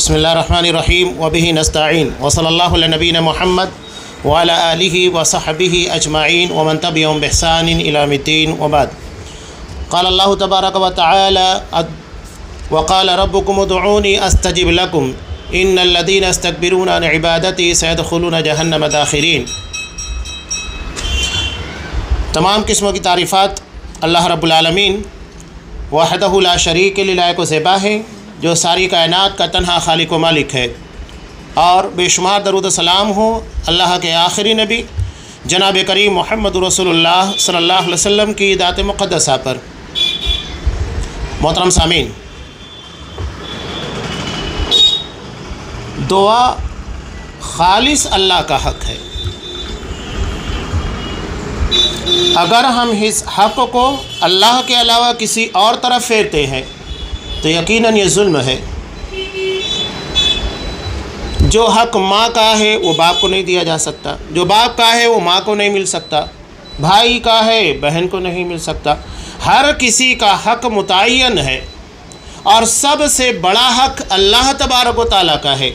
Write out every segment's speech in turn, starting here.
بسم اللہ الرحمن الرحیم وبہ نستعین وصلی اللہ علی نبینا محمد وعلی آلہ وصحبہ اجمعین ومن تبعہم بإحسان الی یوم الدین وبعد. قال اللہ تبارک وتعالی وقال ربکم ادعونی استجب لکم ان الذین استکبرون عن عبادتی سیدخلون جہنم داخرین. تمام قسموں کی تعریفات اللہ رب العالمین وحدہ لا شریک له لائق و زیبا ہے، جو ساری کائنات کا تنہا خالق و مالک ہے، اور بے شمار درود و سلام ہو اللہ کے آخری نبی جناب کریم محمد رسول اللہ صلی اللہ علیہ وسلم کی ذات مقدسہ پر. محترم سامعین، دعا خالص اللہ کا حق ہے. اگر ہم اس حق کو اللہ کے علاوہ کسی اور طرف پھیرتے ہیں تو یقیناً یہ ظلم ہے. جو حق ماں کا ہے وہ باپ کو نہیں دیا جا سکتا، جو باپ کا ہے وہ ماں کو نہیں مل سکتا، بھائی کا ہے بہن کو نہیں مل سکتا. ہر کسی کا حق متعین ہے، اور سب سے بڑا حق اللہ تبارک و تعالیٰ کا ہے.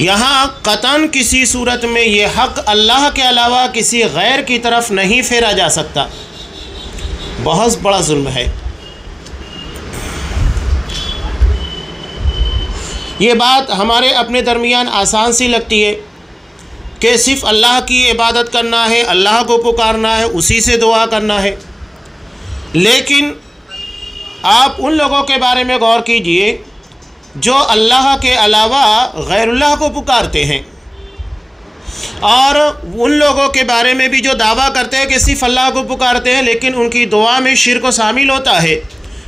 یہاں قطعاً کسی صورت میں یہ حق اللہ کے علاوہ کسی غیر کی طرف نہیں پھیرا جا سکتا. بہت بڑا ظلم ہے. یہ بات ہمارے اپنے درمیان آسان سی لگتی ہے کہ صرف اللہ کی عبادت کرنا ہے، اللہ کو پکارنا ہے، اسی سے دعا کرنا ہے. لیکن آپ ان لوگوں کے بارے میں غور کیجئے جو اللہ کے علاوہ غیر اللہ کو پکارتے ہیں، اور ان لوگوں کے بارے میں بھی جو دعویٰ کرتے ہیں کہ صرف اللہ کو پکارتے ہیں، لیکن ان کی دعا میں شرک شامل ہوتا ہے.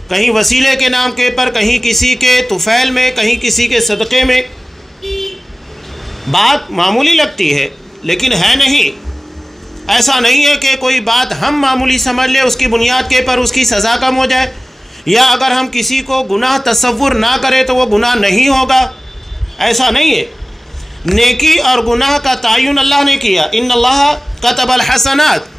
کہیں وسیلے کے نام کے پر، کہیں کسی کے طفیل میں، کہیں کسی کے صدقے میں. بات معمولی لگتی ہے لیکن ہے نہیں. ایسا نہیں ہے کہ کوئی بات ہم معمولی سمجھ لیں، اس کی بنیاد کے پر اس کی سزا کم ہو جائے، یا اگر ہم کسی کو گناہ تصور نہ کریں تو وہ گناہ نہیں ہوگا. ایسا نہیں ہے. نیکی اور گناہ کا تعین اللہ نے کیا. ان اللہ کتب الحسنات.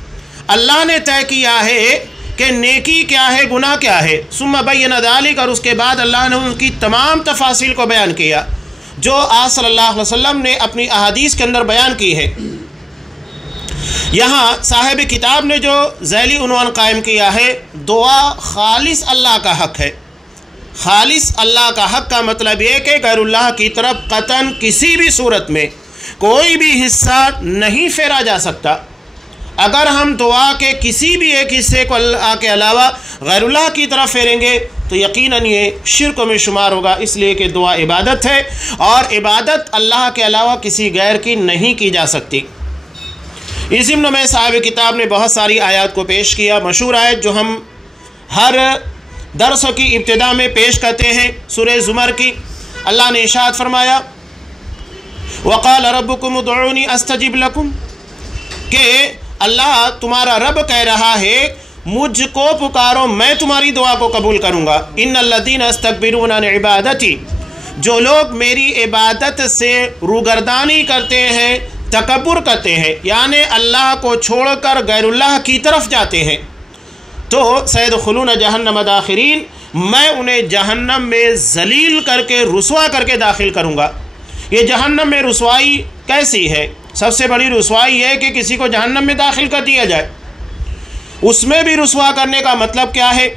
اللہ نے طے کیا ہے کہ نیکی کیا ہے، گناہ کیا ہے. ثم بین ذلک، اور اس کے بعد اللہ نے ان کی تمام تفاصیل کو بیان کیا جو آپ صلی اللہ علیہ وسلم نے اپنی احادیث کے اندر بیان کی ہے. یہاں صاحب کتاب نے جو ذیلی عنوان قائم کیا ہے، دعا خالص اللہ کا حق ہے. خالص اللہ کا حق کا مطلب یہ کہ غیر اللہ کی طرف قطعاً کسی بھی صورت میں کوئی بھی حصہ نہیں پھیرا جا سکتا. اگر ہم دعا کے کسی بھی ایک حصے کو اللہ کے علاوہ غیر اللہ کی طرف پھیریں گے تو یقیناً یہ شرک میں شمار ہوگا، اس لیے کہ دعا عبادت ہے، اور عبادت اللہ کے علاوہ کسی غیر کی نہیں کی جا سکتی. اس ضمن میں صاحب کتاب نے بہت ساری آیات کو پیش کیا. مشہور آیت جو ہم ہر درس کی ابتدا میں پیش کرتے ہیں، سورہ زمر کی. اللہ نے ارشاد فرمایا وقال ربکم ادعونی استجب لکم، کہ اللہ تمہارا رب کہہ رہا ہے مجھ کو پکارو، میں تمہاری دعا کو قبول کروں گا. ان الذین استکبرون عن عبادتی، جو لوگ میری عبادت سے روگردانی کرتے ہیں، تکبر کرتے ہیں، یعنی اللہ کو چھوڑ کر غیر اللہ کی طرف جاتے ہیں، تو سیدخلون جہنم داخرین، میں انہیں جہنم میں ذلیل کر کے رسوا کر کے داخل کروں گا. یہ جہنم میں رسوائی کیسی ہے؟ سب سے بڑی رسوائی ہے کہ کسی کو جہنم میں داخل کر دیا جائے. اس میں بھی رسوا کرنے کا مطلب کیا ہے؟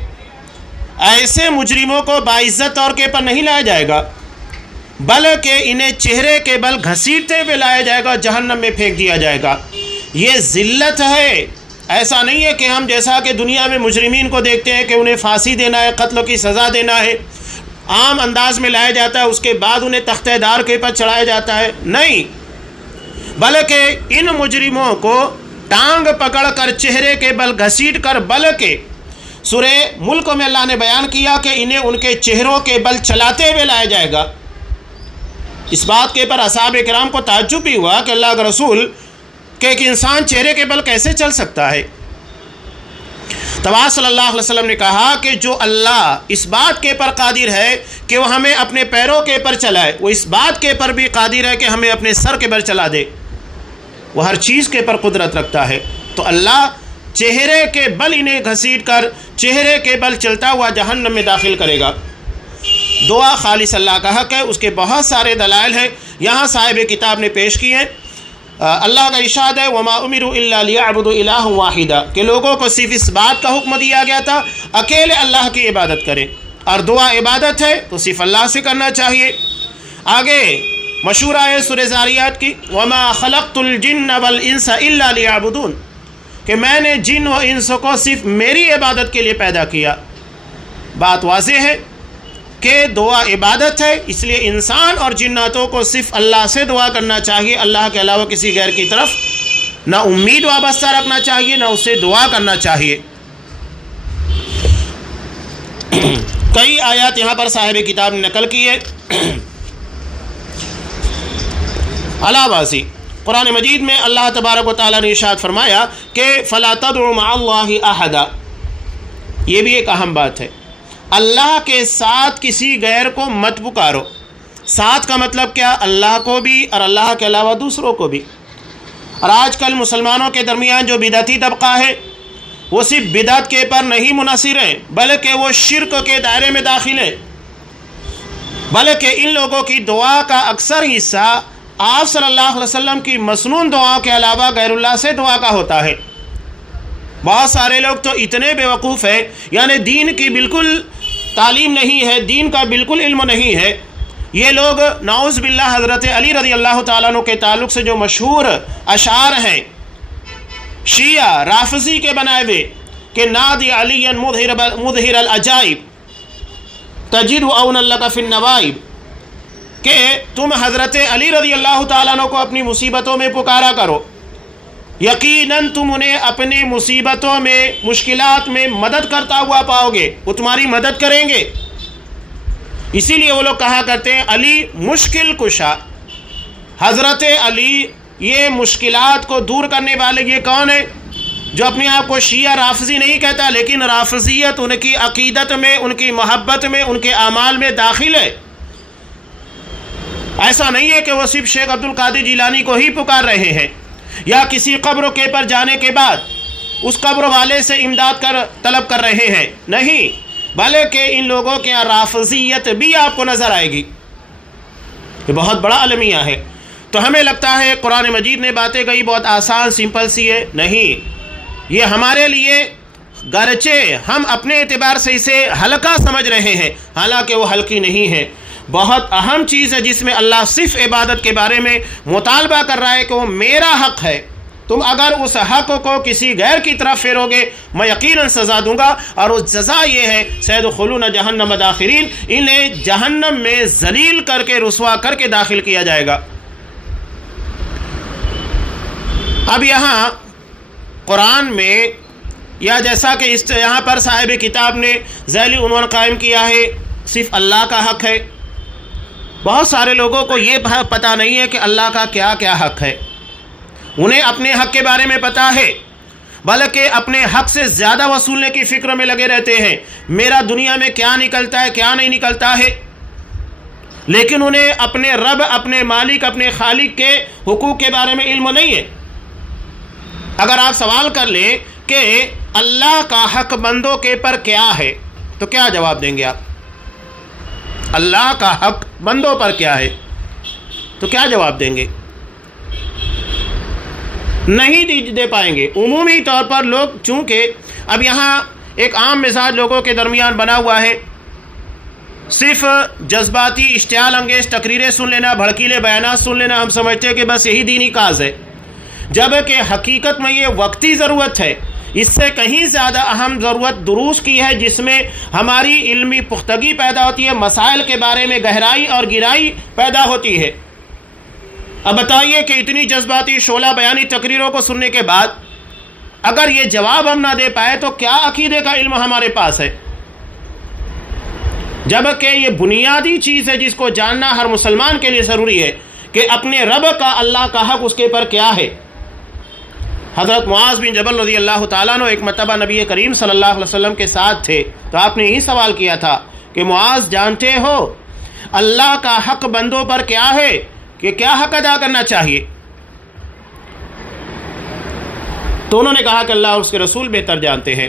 ایسے مجرموں کو باعزت طور کے پر نہیں لایا جائے گا، بلکہ انہیں چہرے کے بل گھسیٹتے ہوئے لایا جائے گا، جہنم میں پھینک دیا جائے گا. یہ ذلت ہے. ایسا نہیں ہے کہ ہم جیسا کہ دنیا میں مجرمین کو دیکھتے ہیں کہ انہیں پھانسی دینا ہے، قتل کی سزا دینا ہے، عام انداز میں لایا جاتا ہے، اس کے بعد انہیں تختہ دار کے پر چڑھایا جاتا ہے. نہیں، بلکہ ان مجرموں کو ٹانگ پکڑ کر چہرے کے بل گھسیٹ کر، بلکہ سورہ ملک میں اللہ نے بیان کیا کہ انہیں ان کے چہروں کے بل چلاتے ہوئے لایا جائے گا. اس بات کے پر اصحاب کرام کو تعجب بھی ہوا کہ اللہ کا رسول کہ ایک انسان چہرے کے بل کیسے چل سکتا ہے. تب آپ صلی اللہ علیہ وسلم نے کہا کہ جو اللہ اس بات کے پر قادر ہے کہ وہ ہمیں اپنے پیروں کے پر چلائے، وہ اس بات کے پر بھی قادر ہے کہ ہمیں اپنے سر کے پر چلا دے. وہ ہر چیز کے پر قدرت رکھتا ہے. تو اللہ چہرے کے بل انہیں گھسیٹ کر چہرے کے بل چلتا ہوا جہنم میں داخل کرے گا. دعا خالص اللہ کا حق ہے، اس کے بہت سارے دلائل ہیں، یہاں صاحب کتاب نے پیش کیے ہیں۔ اللہ کا ارشاد ہے وما امروا الا ليعبدوا الہ واحدا، کہ لوگوں کو صرف اس بات کا حکم دیا گیا تھا اکیلے اللہ کی عبادت کریں، اور دعا عبادت ہے تو صرف اللہ سے کرنا چاہیے۔ آگے مشہور ہے سورہ زاریات کی وما خلقت الجن والانس الا ليعبدون، کہ میں نے جن و انس کو صرف میری عبادت کے لیے پیدا کیا۔ بات واضح ہے کہ دعا عبادت ہے، اس لیے انسان اور جناتوں کو صرف اللہ سے دعا کرنا چاہیے، اللہ کے علاوہ کسی غیر کی طرف نہ امید وابستہ رکھنا چاہیے، نہ اس سے دعا کرنا چاہیے۔ کئی آیات یہاں پر صاحب کتاب نے نقل کی ہے۔ علاوہ سے قرآن مجید میں اللہ تبارک و تعالیٰ نے ارشاد فرمایا کہ فلا تدعوا مع اللہ احدا، یہ بھی ایک اہم بات ہے، اللہ کے ساتھ کسی غیر کو مت پکارو۔ ساتھ کا مطلب کیا؟ اللہ کو بھی اور اللہ کے علاوہ دوسروں کو بھی۔ اور آج کل مسلمانوں کے درمیان جو بدعتی طبقہ ہے وہ صرف بدعت کے پر نہیں منحصر ہیں، بلکہ وہ شرک کے دائرے میں داخل ہیں، بلکہ ان لوگوں کی دعا کا اکثر حصہ آپ صلی اللہ علیہ وسلم کی مسنون دعاؤں کے علاوہ غیر اللہ سے دعا کا ہوتا ہے۔ بہت سارے لوگ تو اتنے بیوقوف ہیں، یعنی دین کی بالکل تعلیم نہیں ہے، دین کا بالکل علم نہیں ہے۔ یہ لوگ نعوذ باللہ حضرت علی رضی اللہ تعالیٰ عنہ کے تعلق سے جو مشہور اشعار ہیں شیعہ رافضی کے بنائے ہوئے کہ نادی علی مظہر العجائب تجد عون لک فی النوائب، کہ تم حضرت علی رضی اللہ تعالیٰ عنہ کو اپنی مصیبتوں میں پکارا کرو، یقیناً تم انہیں اپنی مصیبتوں میں مشکلات میں مدد کرتا ہوا پاؤ گے، وہ تمہاری مدد کریں گے۔ اسی لیے وہ لوگ کہا کرتے ہیں علی مشکل کشا، حضرت علی یہ مشکلات کو دور کرنے والے۔ یہ کون ہے جو اپنے آپ کو شیعہ رافضی نہیں کہتا، لیکن رافضیت ان کی عقیدت میں، ان کی محبت میں، ان کے اعمال میں داخل ہے۔ ایسا نہیں ہے کہ وہ صرف شیخ عبد القادر جیلانی کو ہی پکار رہے ہیں، یا کسی قبر کے پر جانے کے بعد اس قبر والے سے امداد طلب کر رہے ہیں، نہیں، بلکہ ان لوگوں کے رافضیت بھی آپ کو نظر آئے گی۔ یہ بہت بڑا المیہ ہے۔ تو ہمیں لگتا ہے قرآن مجید نے باتیں کہی بہت آسان سمپل سی ہے، نہیں، یہ ہمارے لیے گرچہ ہم اپنے اعتبار سے اسے ہلکا سمجھ رہے ہیں، حالانکہ وہ ہلکی نہیں ہے، بہت اہم چیز ہے، جس میں اللہ صرف عبادت کے بارے میں مطالبہ کر رہا ہے کہ وہ میرا حق ہے، تم اگر اس حق کو کسی غیر کی طرف پھیرو گے میں یقیناً سزا دوں گا، اور اس سزا یہ ہے سیدخلون جہنم داخرین، انہیں جہنم میں ذلیل کر کے رسوا کر کے داخل کیا جائے گا۔ اب یہاں قرآن میں یا جیسا کہ یہاں پر صاحب کتاب نے ذیلی عنوان قائم کیا ہے صرف اللہ کا حق ہے، بہت سارے لوگوں کو یہ پتہ نہیں ہے کہ اللہ کا کیا کیا حق ہے۔ انہیں اپنے حق کے بارے میں پتہ ہے، بلکہ اپنے حق سے زیادہ وصولنے کی فکر میں لگے رہتے ہیں، میرا دنیا میں کیا نکلتا ہے کیا نہیں نکلتا ہے، لیکن انہیں اپنے رب، اپنے مالک، اپنے خالق کے حقوق کے بارے میں علم نہیں ہے۔ اگر آپ سوال کر لیں کہ اللہ کا حق بندوں کے پر کیا ہے تو کیا جواب دیں گے آپ؟ اللہ کا حق بندوں پر کیا ہے تو کیا جواب دیں گے؟ نہیں دے پائیں گے۔ عمومی طور پر لوگ، چونکہ اب یہاں ایک عام مزاج لوگوں کے درمیان بنا ہوا ہے، صرف جذباتی اشتعال انگیز تقریریں سن لینا، بھڑکیلے بیانات سن لینا، ہم سمجھتے ہیں کہ بس یہی دینی کاز ہے، جبکہ حقیقت میں یہ وقتی ضرورت ہے۔ اس سے کہیں زیادہ اہم ضرورت دروس کی ہے، جس میں ہماری علمی پختگی پیدا ہوتی ہے، مسائل کے بارے میں گہرائی اور گہرائی پیدا ہوتی ہے۔ اب بتائیے کہ اتنی جذباتی شعلہ بیانی تقریروں کو سننے کے بعد اگر یہ جواب ہم نہ دے پائے تو کیا عقیدے کا علم ہمارے پاس ہے؟ جبکہ یہ بنیادی چیز ہے جس کو جاننا ہر مسلمان کے لیے ضروری ہے کہ اپنے رب کا، اللہ کا حق اس کے پر کیا ہے۔ حضرت معاذ بن جبل رضی اللہ تعالیٰ عنہ ایک مرتبہ نبی کریم صلی اللہ علیہ وسلم کے ساتھ تھے، تو آپ نے یہی سوال کیا تھا کہ معاذ جانتے ہو اللہ کا حق بندوں پر کیا ہے، کہ کیا حق ادا کرنا چاہیے؟ تو انہوں نے کہا کہ اللہ اور اس کے رسول بہتر جانتے ہیں۔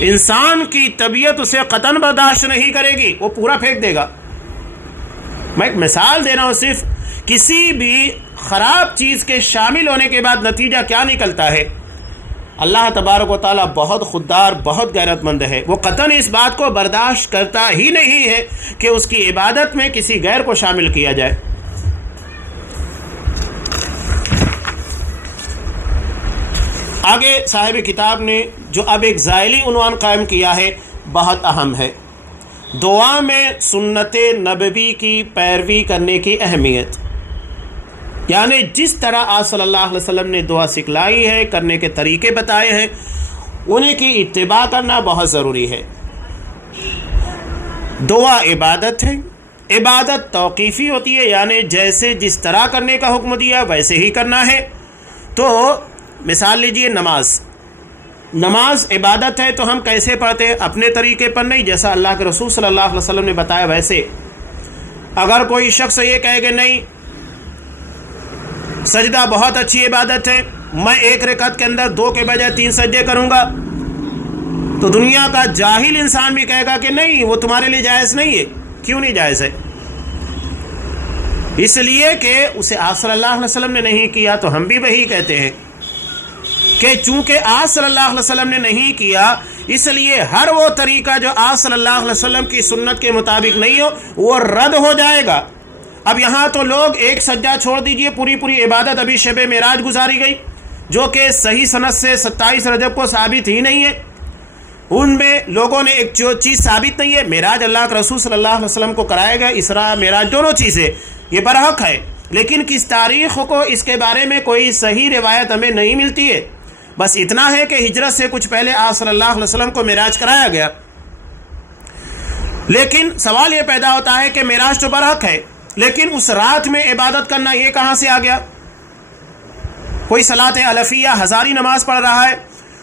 انسان کی طبیعت اسے قطعاً برداشت نہیں کرے گی، وہ پورا پھینک دے گا۔ میں ایک مثال دے رہا ہوں، صرف کسی بھی خراب چیز کے شامل ہونے کے بعد نتیجہ کیا نکلتا ہے۔ اللہ تبارک و تعالیٰ بہت خوددار، بہت غیرت مند ہے، وہ قطعاً اس بات کو برداشت کرتا ہی نہیں ہے کہ اس کی عبادت میں کسی غیر کو شامل کیا جائے۔ آگے صاحب کتاب نے جو اب ایک ذیلی عنوان قائم کیا ہے بہت اہم ہے، دعا میں سنت نبوی کی پیروی کرنے کی اہمیت، یعنی جس طرح آپ صلی اللہ علیہ وسلم نے دعا سکھلائی ہے، کرنے کے طریقے بتائے ہیں، انہیں کی اتباع کرنا بہت ضروری ہے۔ دعا عبادت ہے، عبادت توقیفی ہوتی ہے، یعنی جیسے جس طرح کرنے کا حکم دیا ویسے ہی کرنا ہے۔ تو مثال لیجئے نماز عبادت ہے، تو ہم کیسے پڑھتے ہیں؟ اپنے طریقے پر نہیں، جیسا اللہ کے رسول صلی اللہ علیہ وسلم نے بتایا ویسے۔ اگر کوئی شخص یہ کہے کہ نہیں سجدہ بہت اچھی عبادت ہے، میں ایک رکعت کے اندر 2 کے بجائے 3 سجدے کروں گا، تو دنیا کا جاہل انسان بھی کہے گا کہ نہیں، وہ تمہارے لیے جائز نہیں ہے۔ کیوں نہیں جائز ہے؟ اس لیے کہ اسے آپ صلی اللہ علیہ وسلم نے نہیں کیا، تو ہم بھی وہی کہتے ہیں کہ چونکہ آپ صلی اللہ علیہ وسلم نے نہیں کیا، اس لیے ہر وہ طریقہ جو آپ صلی اللہ علیہ وسلم کی سنت کے مطابق نہیں ہو وہ رد ہو جائے گا۔ اب یہاں تو لوگ ایک سجدہ چھوڑ دیجئے، پوری عبادت ابھی شب معراج گزاری گئی، جو کہ صحیح سند سے 27 رجب کو ثابت ہی نہیں ہے۔ ان میں لوگوں نے ایک جو چیز ثابت نہیں ہے، معراج اللہ کے رسول صلی اللہ علیہ وسلم کو کرایا گیا، اسراء معراج دونوں چیزیں یہ برحق ہے، لیکن کس تاریخ کو اس کے بارے میں کوئی صحیح روایت ہمیں نہیں ملتی ہے۔ بس اتنا ہے کہ ہجرت سے کچھ پہلے آپ صلی اللہ علیہ وسلم کو معراج کرایا گیا۔ لیکن سوال یہ پیدا ہوتا ہے کہ معراج تو برحق ہے، لیکن اس رات میں عبادت کرنا یہ کہاں سے آ گیا؟ کوئی صلاۃ الفیہ ہزاری نماز پڑھ رہا ہے،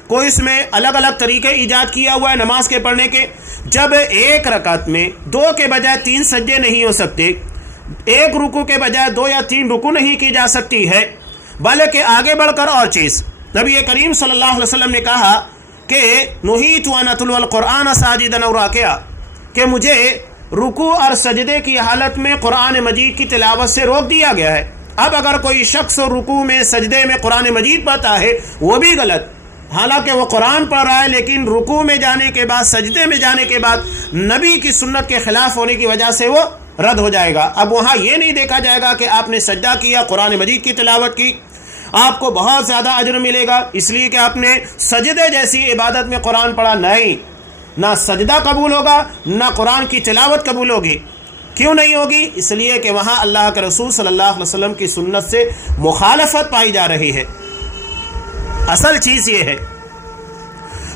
کوئی اس میں الگ الگ طریقے ایجاد کیا ہوا ہے نماز کے پڑھنے کے۔ جب ایک رکعت میں 2 کے بجائے 3 سجدے نہیں ہو سکتے، ایک رکوع کے بجائے 2 یا 3 رکوع نہیں کی جا سکتی ہے، بلکہ آگے بڑھ کر اور چیز نبی کریم صلی اللہ علیہ وسلم نے کہا کہ نہیت ان اتلو القرآن ساجدا و راکعا، کہ مجھے رکوع اور سجدے کی حالت میں قرآن مجید کی تلاوت سے روک دیا گیا ہے۔ اب اگر کوئی شخص رکوع میں سجدے میں قرآن مجید پڑھتا ہے وہ بھی غلط، حالانکہ وہ قرآن پڑھ رہا ہے، لیکن رکوع میں جانے کے بعد، سجدے میں جانے کے بعد نبی کی سنت کے خلاف ہونے کی وجہ سے وہ رد ہو جائے گا۔ اب وہاں یہ نہیں دیکھا جائے گا کہ آپ نے سجدہ کیا، قرآن مجید کی تلاوت کی، آپ کو بہت زیادہ اجر ملے گا اس لیے کہ آپ نے سجدے جیسی عبادت میں قرآن پڑھا، نہیں، نہ سجدہ قبول ہوگا نہ قرآن کی تلاوت قبول ہوگی۔ کیوں نہیں ہوگی؟ اس لیے کہ وہاں اللہ کے رسول صلی اللہ علیہ وسلم کی سنت سے مخالفت پائی جا رہی ہے۔ اصل چیز یہ ہے۔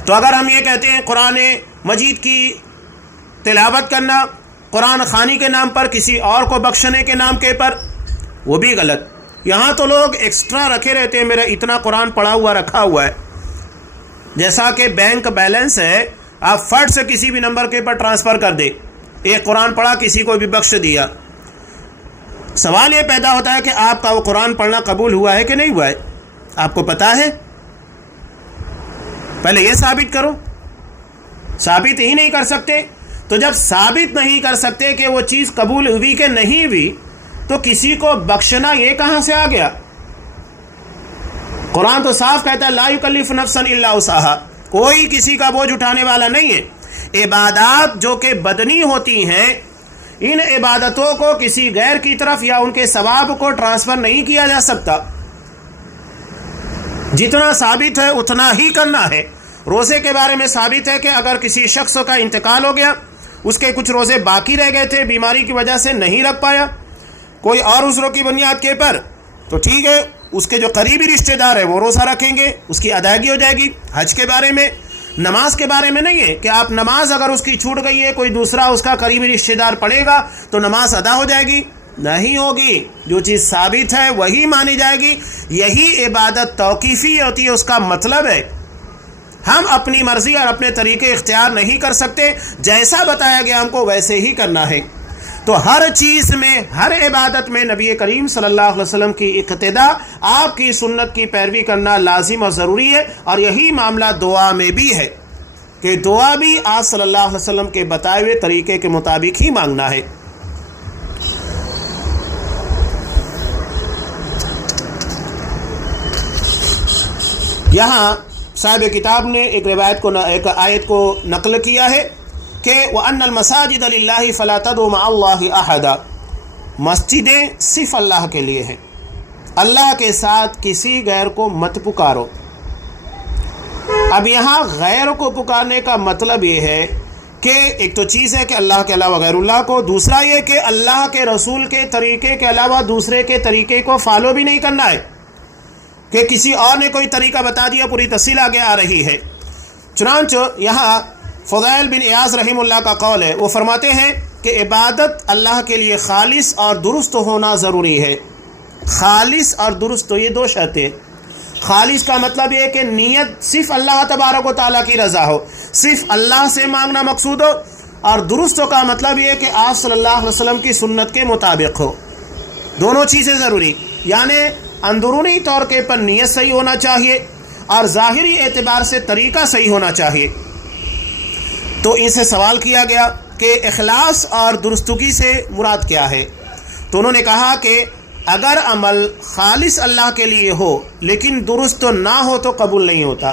تو اگر ہم یہ کہتے ہیں قرآن مجید کی تلاوت کرنا قرآن خوانی کے نام پر، کسی اور کو بخشنے کے نام کے پر، وہ بھی غلط۔ یہاں تو لوگ ایکسٹرا رکھے رہتے ہیں، میرا اتنا قرآن پڑھا ہوا رکھا ہوا ہے، جیسا کہ بینک بیلنس ہے، آپ فٹ سے کسی بھی نمبر کے پر ٹرانسفر کر دے، ایک قرآن پڑھا کسی کو بھی بخش دیا۔ سوال یہ پیدا ہوتا ہے کہ آپ کا وہ قرآن پڑھنا قبول ہوا ہے کہ نہیں ہوا ہے؟ آپ کو پتا ہے؟ پہلے یہ ثابت کرو۔ ثابت ہی نہیں کر سکتے، تو جب ثابت نہیں کر سکتے کہ وہ چیز قبول ہوئی کہ نہیں ہوئی، تو کسی کو بخشنا یہ کہاں سے آ گیا؟ قرآن تو صاف کہتا ہے لا یکلف نفسا الا وسعها، کوئی کسی کا بوجھ اٹھانے والا نہیں ہے۔ عبادات جو کہ بدنی ہوتی ہیں، ان عبادتوں کو کسی غیر کی طرف یا ان کے ثواب کو ٹرانسفر نہیں کیا جا سکتا، جتنا ثابت ہے اتنا ہی کرنا ہے۔ روزے کے بارے میں ثابت ہے کہ اگر کسی شخص کا انتقال ہو گیا، اس کے کچھ روزے باقی رہ گئے تھے، بیماری کی وجہ سے نہیں رکھ پایا کوئی اور عذروں کی بنیاد کے پر، تو ٹھیک ہے، اس کے جو قریبی رشتہ دار ہیں وہ روزہ رکھیں گے، اس کی ادائیگی ہو جائے گی۔ حج کے بارے میں، نماز کے بارے میں نہیں ہے کہ آپ نماز اگر اس کی چھوٹ گئی ہے، کوئی دوسرا اس کا قریبی رشتہ دار پڑھے گا تو نماز ادا ہو جائے گی، نہیں ہوگی۔ جو چیز ثابت ہے وہی مانی جائے گی۔ یہی عبادت توقیفی ہوتی ہے، اس کا مطلب ہے ہم اپنی مرضی اور اپنے طریقے اختیار نہیں کر سکتے، جیسا بتایا گیا ہم کو ویسے ہی کرنا ہے۔ تو ہر چیز میں، ہر عبادت میں نبی کریم صلی اللہ علیہ وسلم کی اقتداء، آپ کی سنت کی پیروی کرنا لازم اور ضروری ہے، اور یہی معاملہ دعا میں بھی ہے۔ کہ دعا بھی آپ صلی اللہ علیہ وسلم کے بتائے ہوئے طریقے کے مطابق ہی مانگنا ہے۔ یہاں صاحب کتاب نے ایک روایت کو ایک آیت کو نقل کیا ہے کہ وَأَنَّ الْمَسَاجِدَ لِلَّهِ فَلَا تَدْعُوا مَعَ اللَّهِ أَحَدًا، مسجدیں صرف اللہ کے لیے ہیں، اللہ کے ساتھ کسی غیر کو مت پکارو۔ اب یہاں غیر کو پکارنے کا مطلب یہ ہے کہ ایک تو چیز ہے کہ اللہ کے علاوہ غیر اللہ کو، دوسرا یہ کہ اللہ کے رسول کے طریقے کے علاوہ دوسرے کے طریقے کو فالو بھی نہیں کرنا ہے کہ کسی اور نے کوئی طریقہ بتا دیا، پوری تفصیل آگے آ رہی ہے۔ چنانچہ یہاں فضیل بن عیاض رحمہ اللہ کا قول ہے، وہ فرماتے ہیں کہ عبادت اللہ کے لیے خالص اور درست ہونا ضروری ہے۔ خالص اور درست، تو یہ دو شرطیں۔ خالص کا مطلب یہ کہ نیت صرف اللہ تبارک و تعالیٰ کی رضا ہو، صرف اللہ سے مانگنا مقصود ہو، اور درست کا مطلب یہ کہ آپ صلی اللہ علیہ وسلم کی سنت کے مطابق ہو۔ دونوں چیزیں ضروری، یعنی اندرونی طور کے پر نیت صحیح ہونا چاہیے اور ظاہری اعتبار سے طریقہ صحیح ہونا چاہیے۔ تو ان سے سوال کیا گیا کہ اخلاص اور درستگی سے مراد کیا ہے؟ تو انہوں نے کہا کہ اگر عمل خالص اللہ کے لیے ہو لیکن درست نہ ہو تو قبول نہیں ہوتا۔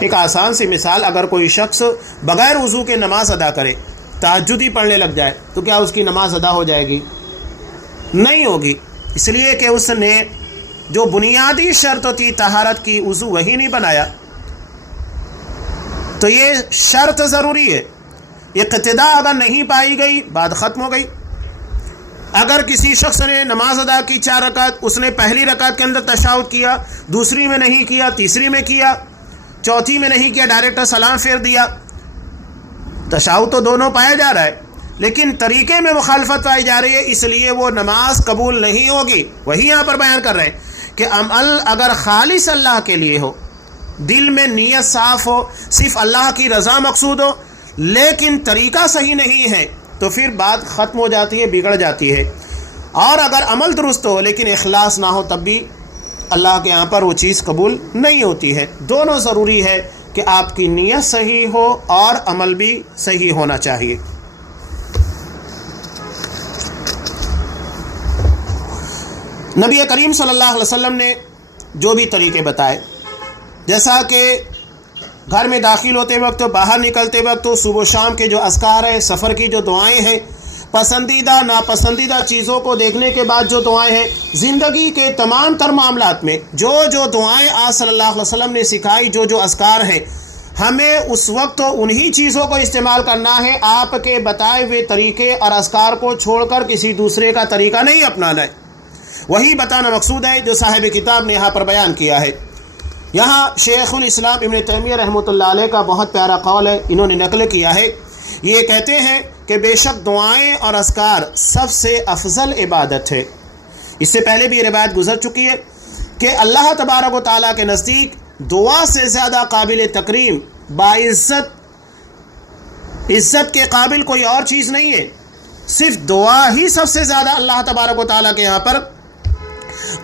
ایک آسان سی مثال، اگر کوئی شخص بغیر وضو کے نماز ادا کرے، تہجد ہی پڑھنے لگ جائے، تو کیا اس کی نماز ادا ہو جائے گی؟ نہیں ہوگی، اس لیے کہ اس نے جو بنیادی شرط تھی طہارت کی، وضو وہی نہیں بنایا۔ تو یہ شرط ضروری ہے، اقتدا اگر نہیں پائی گئی بات ختم ہو گئی۔ اگر کسی شخص نے نماز ادا کی 4 رکعت، اس نے پہلی رکعت کے اندر تشہد کیا، دوسری میں نہیں کیا، تیسری میں کیا، چوتھی میں نہیں کیا، ڈائریکٹ سلام پھیر دیا، تشہد تو دونوں پایا جا رہا ہے لیکن طریقے میں مخالفت پائی جا رہی ہے، اس لیے وہ نماز قبول نہیں ہوگی۔ وہی یہاں پر بیان کر رہے ہیں کہ عمل اگر خالص اللہ کے لیے ہو، دل میں نیت صاف ہو، صرف اللہ کی رضا مقصود ہو، لیکن طریقہ صحیح نہیں ہے، تو پھر بات ختم ہو جاتی ہے، بگڑ جاتی ہے۔ اور اگر عمل درست ہو لیکن اخلاص نہ ہو، تب بھی اللہ کے یہاں پر وہ چیز قبول نہیں ہوتی ہے۔ دونوں ضروری ہے کہ آپ کی نیت صحیح ہو اور عمل بھی صحیح ہونا چاہیے۔ نبی کریم صلی اللہ علیہ وسلم نے جو بھی طریقے بتائے، جیسا کہ گھر میں داخل ہوتے وقت، باہر نکلتے وقت، صبح و شام کے جو اذکار ہیں، سفر کی جو دعائیں ہیں، پسندیدہ ناپسندیدہ چیزوں کو دیکھنے کے بعد جو دعائیں ہیں، زندگی کے تمام تر معاملات میں جو دعائیں آپ صلی اللہ علیہ وسلم نے سکھائی، جو اذکار ہیں، ہمیں اس وقت انہی چیزوں کو استعمال کرنا ہے، آپ کے بتائے ہوئے طریقے اور اذکار کو چھوڑ کر کسی دوسرے کا طریقہ نہیں اپنانا ہے۔ وہی بتانا مقصود ہے جو صاحب کتاب نے یہاں پر بیان کیا ہے۔ یہاں شیخ الاسلام ابن تیمیہ رحمۃ اللہ علیہ کا بہت پیارا قول ہے، انہوں نے نقل کیا ہے۔ یہ کہتے ہیں کہ بے شک دعائیں اور اذکار سب سے افضل عبادت ہے۔ اس سے پہلے بھی یہ روایت گزر چکی ہے کہ اللہ تبارک و تعالیٰ کے نزدیک دعا سے زیادہ قابل تکریم، باعزت، عزت کے قابل کوئی اور چیز نہیں ہے، صرف دعا ہی سب سے زیادہ اللہ تبارک و تعالیٰ کے یہاں پر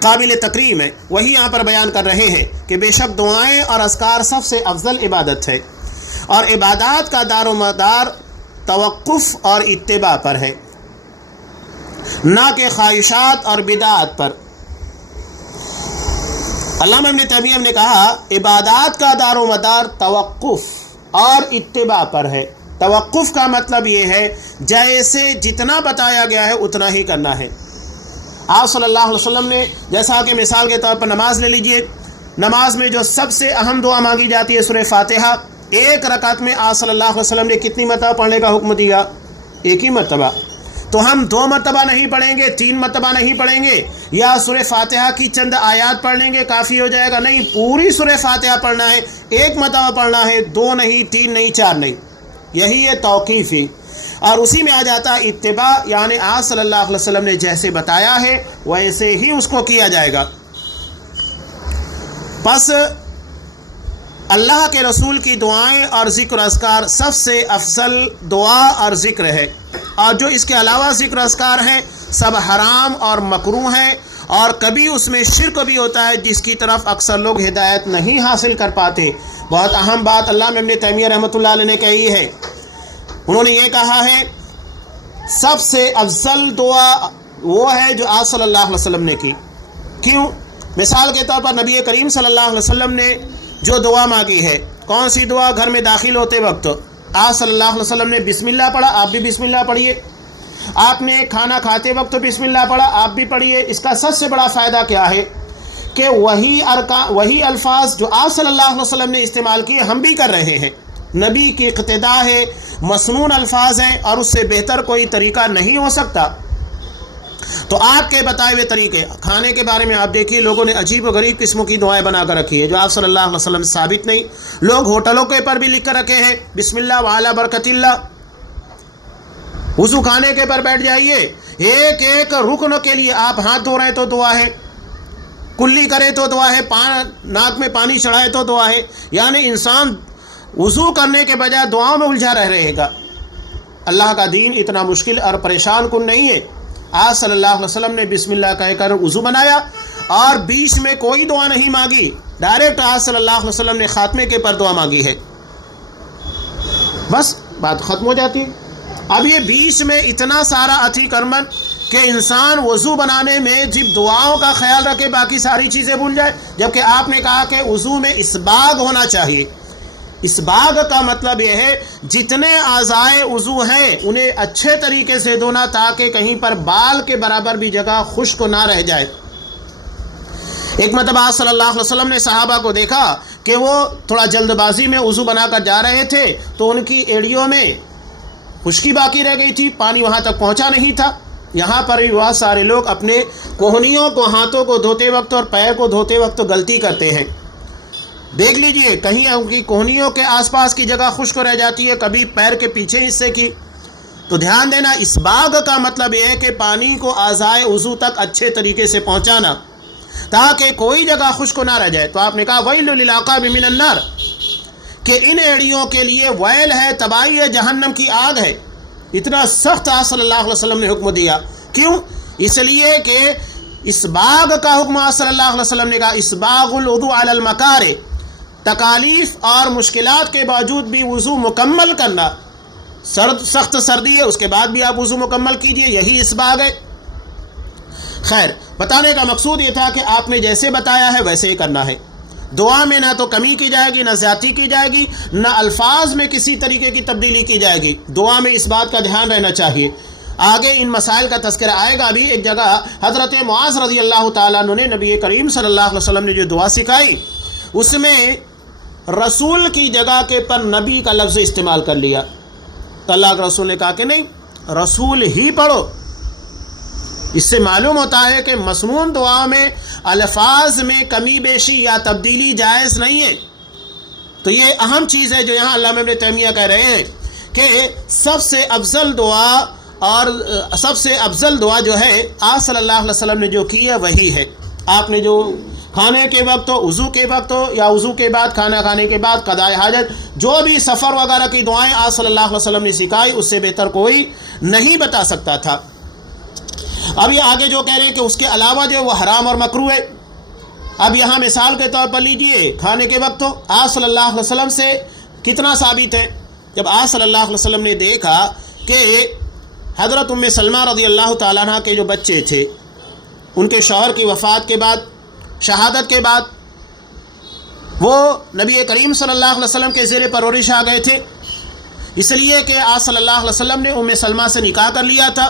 قابل تکریم ہے۔ وہی یہاں پر بیان کر رہے ہیں کہ بے شک دعائیں اور اذکار سب سے افضل عبادت ہے، اور عبادات کا دار و مدار توقف اور اتباع پر ہے، نہ کہ خواہشات اور بدعات پر۔ علامہ ابن تیمیہ نے کہا عبادات کا دار و مدار توقف اور اتباع پر ہے۔ توقف کا مطلب یہ ہے جیسے جتنا بتایا گیا ہے اتنا ہی کرنا ہے۔ آپ صلی اللہ علیہ وسلم نے جیسا کہ مثال کے طور پر نماز لے لیجئے، نماز میں جو سب سے اہم دعا مانگی جاتی ہے سورہ فاتحہ، ایک رکعت میں آپ صلی اللہ علیہ وسلم نے کتنی مرتبہ پڑھنے کا حکم دیا؟ ایک ہی مرتبہ۔ تو ہم 2 مرتبہ نہیں پڑھیں گے، 3 مرتبہ نہیں پڑھیں گے، یا سورہ فاتحہ کی چند آیات پڑھ لیں گے کافی ہو جائے گا؟ نہیں، پوری سورہ فاتحہ پڑھنا ہے، ایک مرتبہ پڑھنا ہے، 2 نہیں، 3 نہیں، 4 نہیں۔ یہی ہے توقیفی، اور اسی میں آ جاتا ہے اتباع، یعنی آپ صلی اللہ علیہ وسلم نے جیسے بتایا ہے ویسے ہی اس کو کیا جائے گا۔ پس اللہ کے رسول کی دعائیں اور ذکر اذکار سب سے افضل دعا اور ذکر ہے، اور جو اس کے علاوہ ذکر اذکار ہیں سب حرام اور مکروہ ہیں، اور کبھی اس میں شرک بھی ہوتا ہے جس کی طرف اکثر لوگ ہدایت نہیں حاصل کر پاتے، بہت اہم بات علامہ ابن تیمیہ رحمۃ اللہ علیہ نے کہی ہے. انہوں نے یہ کہا ہے سب سے افضل دعا وہ ہے جو آپ صلی اللہ علیہ وسلم نے کی. کیوں؟ مثال کے طور پر نبی کریم صلی اللہ علیہ وسلم نے جو دعا مانگی ہے، کون سی دعا؟ گھر میں داخل ہوتے وقت آپ صلی اللہ علیہ وسلم نے بسم اللہ پڑھا، آپ بھی بسم اللہ پڑھیے. آپ نے کھانا کھاتے وقت بسم اللہ پڑھا، آپ بھی پڑھیے. اس کا سب سے بڑا فائدہ کیا ہے کہ وہی الفاظ جو آپ صلی اللہ علیہ وسلم نے استعمال کیے ہم بھی کر رہے ہیں. نبی کی اقتداء ہے، مسنون الفاظ ہیں، اور اس سے بہتر کوئی طریقہ نہیں ہو سکتا. تو آپ کے بتائے ہوئے طریقے کھانے کے بارے میں آپ دیکھیے، لوگوں نے عجیب و غریب قسموں کی دعائیں بنا کر رکھی ہے جو آپ صلی اللہ علیہ وسلم سے ثابت نہیں. لوگ ہوٹلوں کے پر بھی لکھ کر رکھے ہیں بسم اللہ وعلی برکت اللہ. وضو کھانے کے پر بیٹھ جائیے، ایک ایک رکن کے لیے آپ ہاتھ دھو رہے ہیں تو دعا ہے، کلی کرے تو دعا ہے، ناک میں پانی چڑھائے تو دعا ہے. یعنی انسان وضو کرنے کے بجائے دعاؤں میں الجھا رہے گا. اللہ کا دین اتنا مشکل اور پریشان کن نہیں ہے. آپ صلی اللہ علیہ وسلم نے بسم اللہ کہہ کر وضو بنایا اور بیچ میں کوئی دعا نہیں مانگی، ڈائریکٹ آپ صلی اللہ علیہ وسلم نے خاتمے کے پر دعا مانگی ہے، بس بات ختم ہو جاتی ہے. اب یہ بیچ میں اتنا سارا اتی کرمن کہ انسان وضو بنانے میں جب دعاؤں کا خیال رکھے باقی ساری چیزیں بھول جائے، جبکہ آپ نے کہا کہ وضو میں اسباغ ہونا چاہیے. اسباغ کا مطلب یہ ہے جتنے اعضائے وضو ہیں انہیں اچھے طریقے سے دھونا تاکہ کہیں پر بال کے برابر بھی جگہ خشک نہ رہ جائے. ایک مرتبہ صلی اللہ علیہ وسلم نے صحابہ کو دیکھا کہ وہ تھوڑا جلد بازی میں وضو بنا کر جا رہے تھے تو ان کی ایڑیوں میں خشکی باقی رہ گئی تھی، پانی وہاں تک پہنچا نہیں تھا. یہاں پر بھی بہت سارے لوگ اپنے کوہنیوں کو، ہاتھوں کو دھوتے وقت اور پیر کو دھوتے وقت غلطی کرتے ہیں. دیکھ لیجئے کہیں ان کی کوہنیوں کے آس پاس کی جگہ خشک رہ جاتی ہے، کبھی پیر کے پیچھے حصے کی. تو دھیان دینا، اسباغ کا مطلب یہ ہے کہ پانی کو اعضائے وضو تک اچھے طریقے سے پہنچانا تاکہ کوئی جگہ خشک نہ رہ جائے. تو آپ نے کہا ویل للعقاب من النار، کہ ان ایڑیوں کے لیے ویل ہے، تباہی ہے، جہنم کی آگ ہے. اتنا سخت آپ صلی اللہ علیہ وسلم نے حکم دیا. کیوں؟ اس لیے کہ اسباغ کا حکم آپ صلی اللہ علیہ وسلم نے کہا اسباغ الوضوء علی المکارہ، تکالیف اور مشکلات کے باوجود بھی وضو مکمل کرنا. سخت سردی ہے اس کے بعد بھی آپ وضو مکمل کیجئے، یہی اسباغ ہے. خیر، بتانے کا مقصود یہ تھا کہ آپ نے جیسے بتایا ہے ویسے ہی کرنا ہے. دعا میں نہ تو کمی کی جائے گی، نہ زیادتی کی جائے گی، نہ الفاظ میں کسی طریقے کی تبدیلی کی جائے گی. دعا میں اس بات کا دھیان رہنا چاہیے. آگے ان مسائل کا تذکرہ آئے گا. ابھی ایک جگہ حضرت معاذ رضی اللہ تعالیٰ عنہ نے نبی کریم صلی اللہ علیہ وسلم نے جو دعا سکھائی اس میں رسول کی جگہ کے پر نبی کا لفظ استعمال کر لیا. تو اللہ کے رسول نے کہا کہ نہیں، رسول ہی پڑھو. اس سے معلوم ہوتا ہے کہ مسنون دعا میں الفاظ میں کمی بیشی یا تبدیلی جائز نہیں ہے. تو یہ اہم چیز ہے جو یہاں علامہ ابن تیمیہ کہہ رہے ہیں کہ سب سے افضل دعا جو ہے آپ صلی اللہ علیہ وسلم نے جو کی ہے وہی ہے. آپ نے جو کھانے کے وقت ہو، وضو کے وقت ہو، یا وضو کے بعد، کھانا کھانے کے بعد، قضاء حاجت، جو بھی سفر وغیرہ کی دعائیں آپ صلی اللہ علیہ وسلم نے سکھائی اس سے بہتر کوئی نہیں بتا سکتا تھا. اب یہ آگے جو کہہ رہے ہیں کہ اس کے علاوہ جو وہ حرام اور مکروہ ہے. اب یہاں مثال کے طور پر لیجئے کھانے کے وقت ہو، آپ صلی اللہ علیہ وسلم سے کتنا ثابت ہے؟ جب آپ صلی اللہ علیہ وسلم نے دیکھا کہ حضرت ام سلمہ رضی اللہ تعالیٰ عنہ کے جو بچے تھے ان کے شوہر کی وفات کے بعد، شہادت کے بعد، وہ نبی کریم صلی اللہ علیہ وسلم کے زیر پرورش آ گئے تھے، اس لیے کہ آپ صلی اللہ علیہ وسلم نے ام سلمہ سے نکاح کر لیا تھا.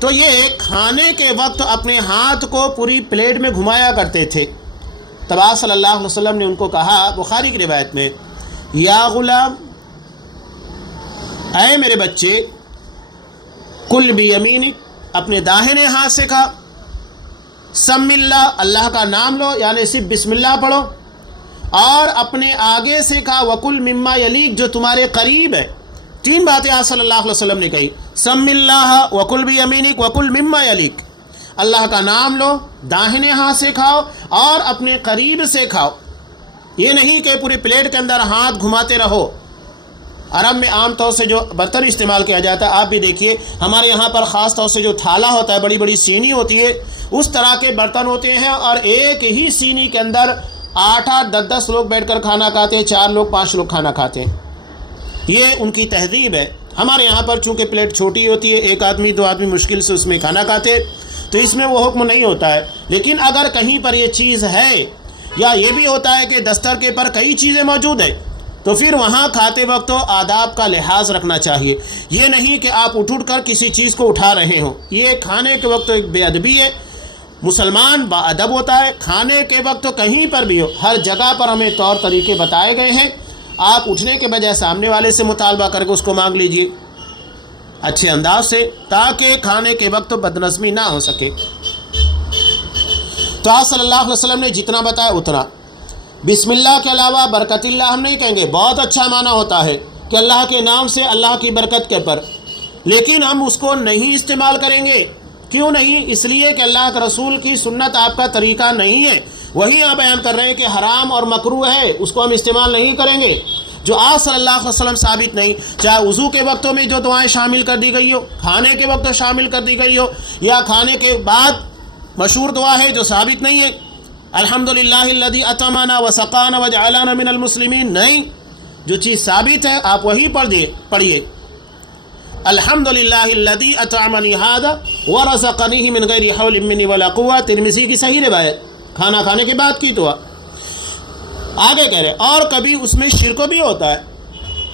تو یہ کھانے کے وقت اپنے ہاتھ کو پوری پلیٹ میں گھمایا کرتے تھے. تب آپ صلی اللہ علیہ وسلم نے ان کو کہا بخاری کی روایت میں، یا غلام، اے میرے بچے، کل بیمینک، اپنے داہنے ہاتھ سے کھا، سم اللہ، اللہ کا نام لو یعنی صرف بسم اللہ پڑھو، اور اپنے آگے سے کھا وکل مما یلیک، جو تمہارے قریب ہے. 3 باتیں آپ صلی اللہ علیہ وسلم نے کہی، سم اللہ، وکل بیمینک، وکل مما یلیک. اللہ کا نام لو، داہنے ہاتھ سے کھاؤ اور اپنے قریب سے کھاؤ. یہ نہیں کہ پوری پلیٹ کے اندر ہاتھ گھماتے رہو. عرب میں عام طور سے جو برتن استعمال کیا جاتا ہے، آپ بھی دیکھیے ہمارے یہاں پر خاص طور سے جو تھالا ہوتا ہے، بڑی بڑی سینی ہوتی ہے، اس طرح کے برتن ہوتے ہیں اور ایک ہی سینی کے اندر 8-8 10-10 لوگ بیٹھ کر کھانا کھاتے ہیں، 4 لوگ 5 لوگ کھانا کھاتے ہیں. یہ ان کی تہذیب ہے. ہمارے یہاں پر چونکہ پلیٹ چھوٹی ہوتی ہے، 1 آدمی 2 آدمی مشکل سے اس میں کھانا کھاتے، تو اس میں وہ حکم نہیں ہوتا ہے. لیکن اگر کہیں پر یہ چیز ہے، یا یہ بھی ہوتا ہے کہ دستر کے پر کئی چیزیں موجود ہیں، تو پھر وہاں کھاتے وقت تو آداب کا لحاظ رکھنا چاہیے. یہ نہیں کہ آپ اٹھ کر کسی چیز کو اٹھا رہے ہوں. یہ کھانے کے وقت ایک بے ادبی ہے. مسلمان با ادب ہوتا ہے. کھانے کے وقت تو کہیں پر بھی ہو، ہر جگہ پر ہمیں طور طریقے بتائے گئے ہیں. آپ اٹھنے کے بجائے سامنے والے سے مطالبہ کر کے اس کو مانگ لیجئے اچھے انداز سے، تاکہ کھانے کے وقت بدنظمی نہ ہو سکے. تو آپ صلی اللہ علیہ وسلم نے جتنا بتایا اتنا. بسم اللہ کے علاوہ برکت اللہ ہم نہیں کہیں گے. بہت اچھا معنی ہوتا ہے کہ اللہ کے نام سے اللہ کی برکت کے پر، لیکن ہم اس کو نہیں استعمال کریں گے. کیوں نہیں؟ اس لیے کہ اللہ کے رسول کی سنت آپ کا طریقہ نہیں ہے. وہی آپ بیان کر رہے ہیں کہ حرام اور مکروہ ہے، اس کو ہم استعمال نہیں کریں گے. جو آپ صلی اللہ علیہ وسلم ثابت نہیں، چاہے وضو کے وقتوں میں جو دعائیں شامل کر دی گئی ہو، کھانے کے وقت شامل کر دی گئی ہو، یا کھانے کے بعد مشہور دعا ہے جو ثابت نہیں ہے، الحمدللہ الذی اطعمنا وسقانا وجعلنا من المسلمین، نہیں. جو چیز ثابت ہے آپ وہی پڑھیے. الحمدللہ الذی اطعمنی ھذا ورزقنیہ من غیر حول منی ولا قوہ، ترمذی کی صحیح روایت، کھانا کھانے کے بعد کی دعا. آگے کہہ رہے اور کبھی اس میں شرک بھی ہوتا ہے.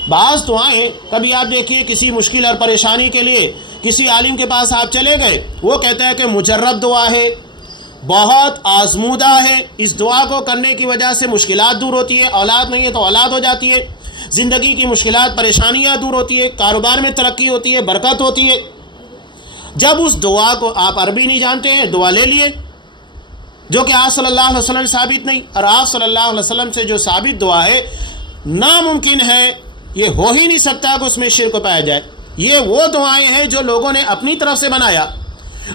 بعض دعائیں کبھی آپ دیکھیے کسی مشکل اور پریشانی کے لیے کسی عالم کے پاس آپ چلے گئے، وہ کہتا ہے کہ مجرب دعا ہے، بہت آزمودہ ہے، اس دعا کو کرنے کی وجہ سے مشکلات دور ہوتی ہے، اولاد نہیں ہے تو اولاد ہو جاتی ہے، زندگی کی مشکلات پریشانیاں دور ہوتی ہے، کاروبار میں ترقی ہوتی ہے، برکت ہوتی ہے. جب اس دعا کو آپ عربی نہیں جانتے ہیں، دعا لے لیے جو کہ آپ صلی اللہ علیہ وسلم ثابت نہیں. اور آپ صلی اللہ علیہ وسلم سے جو ثابت دعا ہے ناممکن ہے، یہ ہو ہی نہیں سکتا کہ اس میں شرک پایا جائے. یہ وہ دعائیں ہیں جو لوگوں نے اپنی طرف سے بنایا،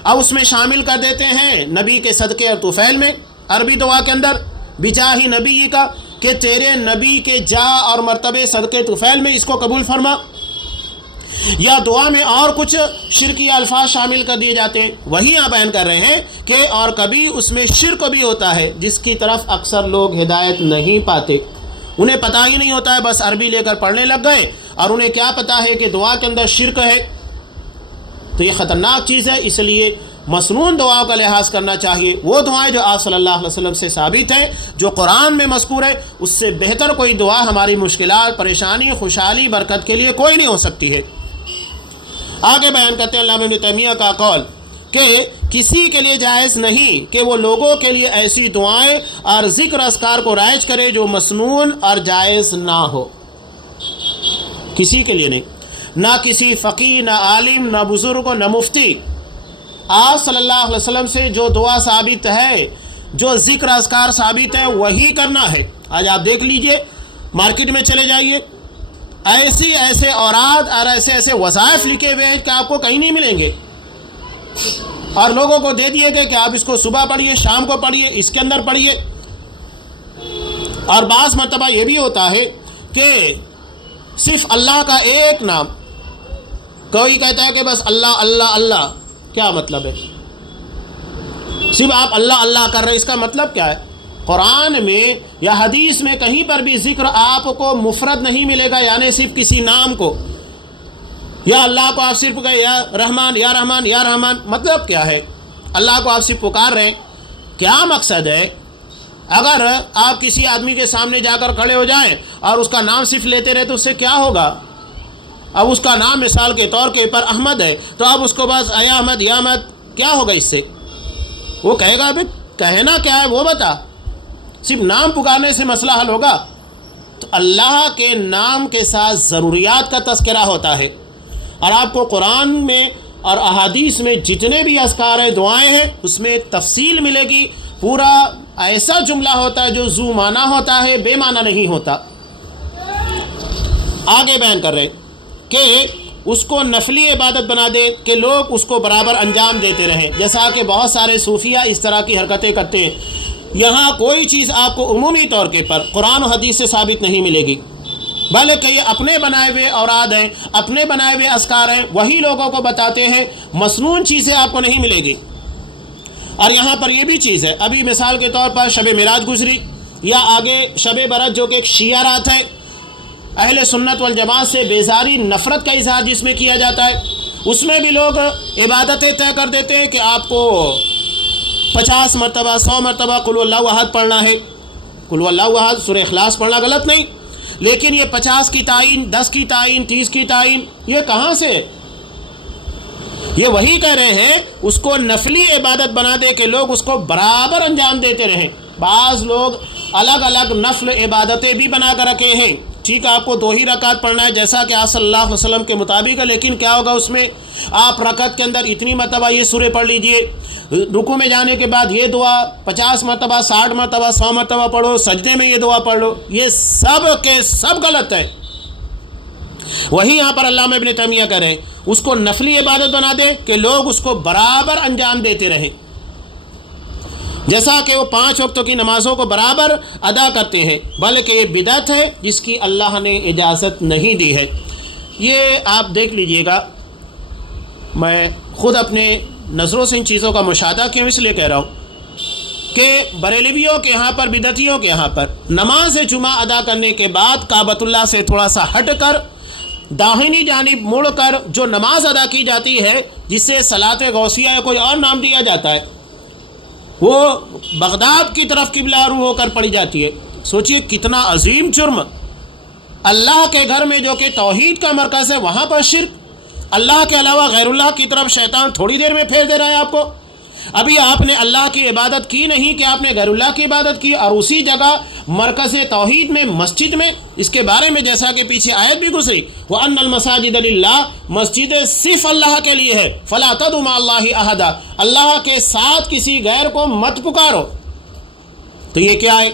اب اس میں شامل کر دیتے ہیں نبی کے صدقے اور طفیل میں، عربی دعا کے اندر بجاہ نبی کا، کہ تیرے نبی کے جا اور مرتبے صدقے طفیل میں اس کو قبول فرما. یا دعا میں اور کچھ شرکی الفاظ شامل کر دیے جاتے ہیں. وہی آپ بیان کر رہے ہیں کہ اور کبھی اس میں شرک بھی ہوتا ہے، جس کی طرف اکثر لوگ ہدایت نہیں پاتے. انہیں پتہ ہی نہیں ہوتا ہے، بس عربی لے کر پڑھنے لگ گئے، اور انہیں کیا پتہ ہے کہ دعا کے اندر شرک ہے. تو یہ خطرناک چیز ہے. اس لیے مسنون دعاؤں کا لحاظ کرنا چاہیے. وہ دعائیں جو آپ صلی اللہ علیہ وسلم سے ثابت ہیں، جو قرآن میں مذکور ہے، اس سے بہتر کوئی دعا ہماری مشکلات، پریشانی، خوشحالی، برکت کے لیے کوئی نہیں ہو سکتی ہے. آگے بیان کرتے ہیں علامہ ابن تیمیہ کا قول کہ کسی کے لیے جائز نہیں کہ وہ لوگوں کے لیے ایسی دعائیں اور ذکر اذکار کو رائج کرے جو مسنون اور جائز نہ ہو. کسی کے لیے نہیں، نہ کسی فقیہ، نہ عالم، نہ بزرگ، نہ مفتی. آپ صلی اللہ علیہ وسلم سے جو دعا ثابت ہے، جو ذکر اذکار ثابت ہے، وہی کرنا ہے. آج آپ دیکھ لیجئے، مارکیٹ میں چلے جائیے، ایسے اوراد اور ایسے وظائف لکھے ہوئے ہیں کہ آپ کو کہیں نہیں ملیں گے، اور لوگوں کو دے دیے گئے کہ آپ اس کو صبح پڑھیے، شام کو پڑھیے، اس کے اندر پڑھیے. اور بعض مرتبہ یہ بھی ہوتا ہے کہ صرف اللہ کا ایک نام، کوئی کہتا ہے کہ بس اللہ اللہ اللہ. کیا مطلب ہے؟ صرف آپ اللہ اللہ کر رہے ہیں، اس کا مطلب کیا ہے؟ قرآن میں یا حدیث میں کہیں پر بھی ذکر آپ کو مفرد نہیں ملے گا، یعنی صرف کسی نام کو، یا اللہ کو آپ صرف کہیں یا رحمان یا رحمان یا رحمان. مطلب کیا ہے؟ اللہ کو آپ صرف پکار رہے ہیں، کیا مقصد ہے؟ اگر آپ کسی آدمی کے سامنے جا کر کھڑے ہو جائیں اور اس کا نام صرف لیتے رہے تو اس سے کیا ہوگا؟ اب اس کا نام مثال کے طور کے پر احمد ہے، تو اب اس کو بس اے احمد یا احمد، کیا ہوگا اس سے؟ وہ کہے گا بھائی کہنا کیا ہے وہ بتا، صرف نام پکارنے سے مسئلہ حل ہوگا؟ تو اللہ کے نام کے ساتھ ضروریات کا تذکرہ ہوتا ہے. اور آپ کو قرآن میں اور احادیث میں جتنے بھی اذکار ہیں، دعائیں ہیں، اس میں تفصیل ملے گی. پورا ایسا جملہ ہوتا ہے جو ذو معنی ہوتا ہے، بے معنی نہیں ہوتا. آگے بیان کر رہے کہ اس کو نفلی عبادت بنا دے کہ لوگ اس کو برابر انجام دیتے رہیں، جیسا کہ بہت سارے صوفیہ اس طرح کی حرکتیں کرتے ہیں. یہاں کوئی چیز آپ کو عمومی طور کے پر قرآن و حدیث سے ثابت نہیں ملے گی، بلکہ یہ اپنے بنائے ہوئے اوراد ہیں، اپنے بنائے ہوئے اذکار ہیں، وہی لوگوں کو بتاتے ہیں. مسنون چیزیں آپ کو نہیں ملے گی. اور یہاں پر یہ بھی چیز ہے، ابھی مثال کے طور پر شب معراج گزری، یا آگے شب برات جو کہ ایک شیعہ رات ہے، اہل سنت والجماعت سے بیزاری نفرت کا اظہار جس میں کیا جاتا ہے، اس میں بھی لوگ عبادتیں طے کر دیتے ہیں کہ آپ کو 50 مرتبہ 100 مرتبہ قل اللہ احد پڑھنا ہے۔ قل اللہ احد سورہ اخلاص پڑھنا غلط نہیں، لیکن یہ 50 کی تعین، 10 کی تعین، 30 کی تعین یہ کہاں سے؟ یہ وہی کہہ رہے ہیں اس کو نفلی عبادت بنا دے کہ لوگ اس کو برابر انجام دیتے رہیں۔ بعض لوگ الگ الگ نفل عبادتیں بھی بنا کر رکھے ہیں، ٹھیک آپ کو 2 ہی رکعت پڑھنا ہے جیسا کہ آپ صلی اللہ علیہ وسلم کے مطابق ہے، لیکن کیا ہوگا اس میں آپ رکعت کے اندر اتنی مرتبہ یہ سورہ پڑھ لیجئے، رکوع میں جانے کے بعد یہ دعا 50 مرتبہ 60 مرتبہ 100 مرتبہ پڑھو، سجدے میں یہ دعا پڑھ لو، یہ سب کے سب غلط ہے۔ وہی یہاں پر علامہ ابن تیمیہ کہہ رہے ہیں اس کو نفلی عبادت بنا دے کہ لوگ اس کو برابر انجام دیتے رہیں، جیسا کہ وہ 5 وقتوں کی نمازوں کو برابر ادا کرتے ہیں، بلکہ یہ بدعت ہے جس کی اللہ نے اجازت نہیں دی ہے۔ یہ آپ دیکھ لیجئے گا، میں خود اپنے نظروں سے ان چیزوں کا مشاہدہ کیوں اس لیے کہہ رہا ہوں کہ بریلویوں کے یہاں پر، بدعتیوں کے یہاں پر نماز جمعہ ادا کرنے کے بعد کعبۃ اللہ سے تھوڑا سا ہٹ کر داہنی جانب مڑ کر جو نماز ادا کی جاتی ہے جسے صلاۃ غوثیہ یا کوئی اور نام دیا جاتا ہے، وہ بغداد کی طرف قبلہ رو ہو کر پڑھی جاتی ہے۔ سوچئے کتنا عظیم جرم، اللہ کے گھر میں جو کہ توحید کا مرکز ہے وہاں پر شرک، اللہ کے علاوہ غیر اللہ کی طرف شیطان تھوڑی دیر میں پھیر دے رہا ہے آپ کو۔ ابھی آپ نے اللہ کی عبادت کی نہیں کہ آپ نے غیر اللہ کی عبادت کی، اور اسی جگہ مرکز توحید میں مسجد میں، اس کے بارے میں جیسا کہ پیچھے آیت بھی گزری وَأَنَّ الْمَسَاجِدَ لِلَّهِ، مسجدیں صرف اللہ کے لیے ہے، فَلَا تَدْعُوا مَعَ اللَّهِ أَحَدًا، اللہ کے ساتھ کسی غیر کو مت پکارو۔ تو یہ کیا ہے؟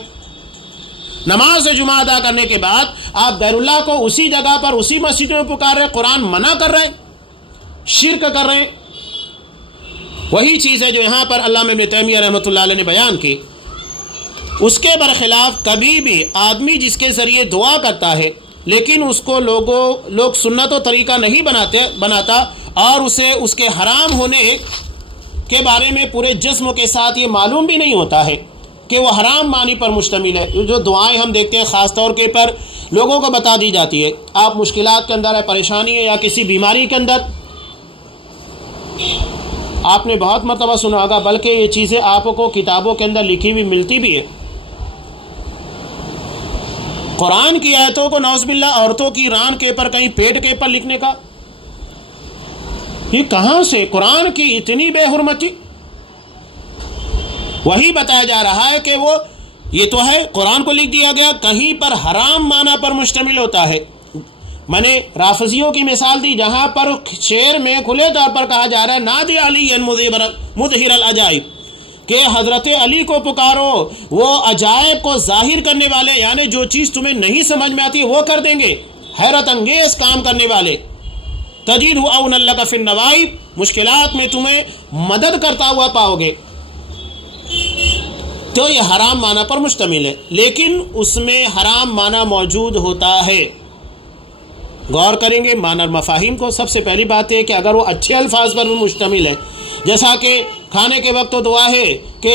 نماز جمعہ ادا کرنے کے بعد آپ غیر اللہ کو اسی جگہ پر اسی مسجد میں پکار رہے، قرآن منع کر رہے ہیں، شرک کر رہے ہیں۔ وہی چیز ہے جو یہاں پر علامہ ابن تیمیہ رحمۃ اللہ علیہ نے بیان کی۔ اس کے برخلاف کبھی بھی آدمی جس کے ذریعے دعا کرتا ہے لیکن اس کو لوگ سنت و طریقہ نہیں بناتا اور اسے اس کے حرام ہونے کے بارے میں پورے جسم کے ساتھ یہ معلوم بھی نہیں ہوتا ہے کہ وہ حرام معنی پر مشتمل ہے۔ جو دعائیں ہم دیکھتے ہیں خاص طور کے پر لوگوں کو بتا دی جاتی ہے، آپ مشکلات کے اندر ہے، پریشانی ہے یا کسی بیماری کے اندر، آپ نے بہت مرتبہ سنا ہوگا، بلکہ یہ چیزیں آپ کو کتابوں کے اندر لکھی ہوئی ملتی بھی ہے۔ قرآن کی آیتوں کو نعوذ باللہ عورتوں کی ران کے پر، کہیں پیٹ کے پر لکھنے کا، یہ کہاں سے؟ قرآن کی اتنی بے حرمتی۔ وہی بتایا جا رہا ہے کہ وہ یہ تو ہے قرآن کو لکھ دیا گیا، کہیں پر حرام معنی پر مشتمل ہوتا ہے۔ میں نے رافضیوں کی مثال دی جہاں پر شعر میں کھلے طور پر کہا جا رہا ہے نادی علی مظہر العجائب، کہ حضرت علی کو پکارو، وہ عجائب کو ظاہر کرنے والے، یعنی جو چیز تمہیں نہیں سمجھ میں آتی وہ کر دیں گے، حیرت انگیز کام کرنے والے۔ تجد عون لک فی النوائب، مشکلات میں تمہیں مدد کرتا ہوا پاؤ گے۔ تو یہ حرام معنی پر مشتمل ہے، لیکن اس میں حرام معنی موجود ہوتا ہے۔ غور کریں گے معنی اور مفاہیم کو۔ سب سے پہلی بات ہے کہ اگر وہ اچھے الفاظ پر مشتمل ہے، جیسا کہ کھانے کے وقت تو دعا ہے کہ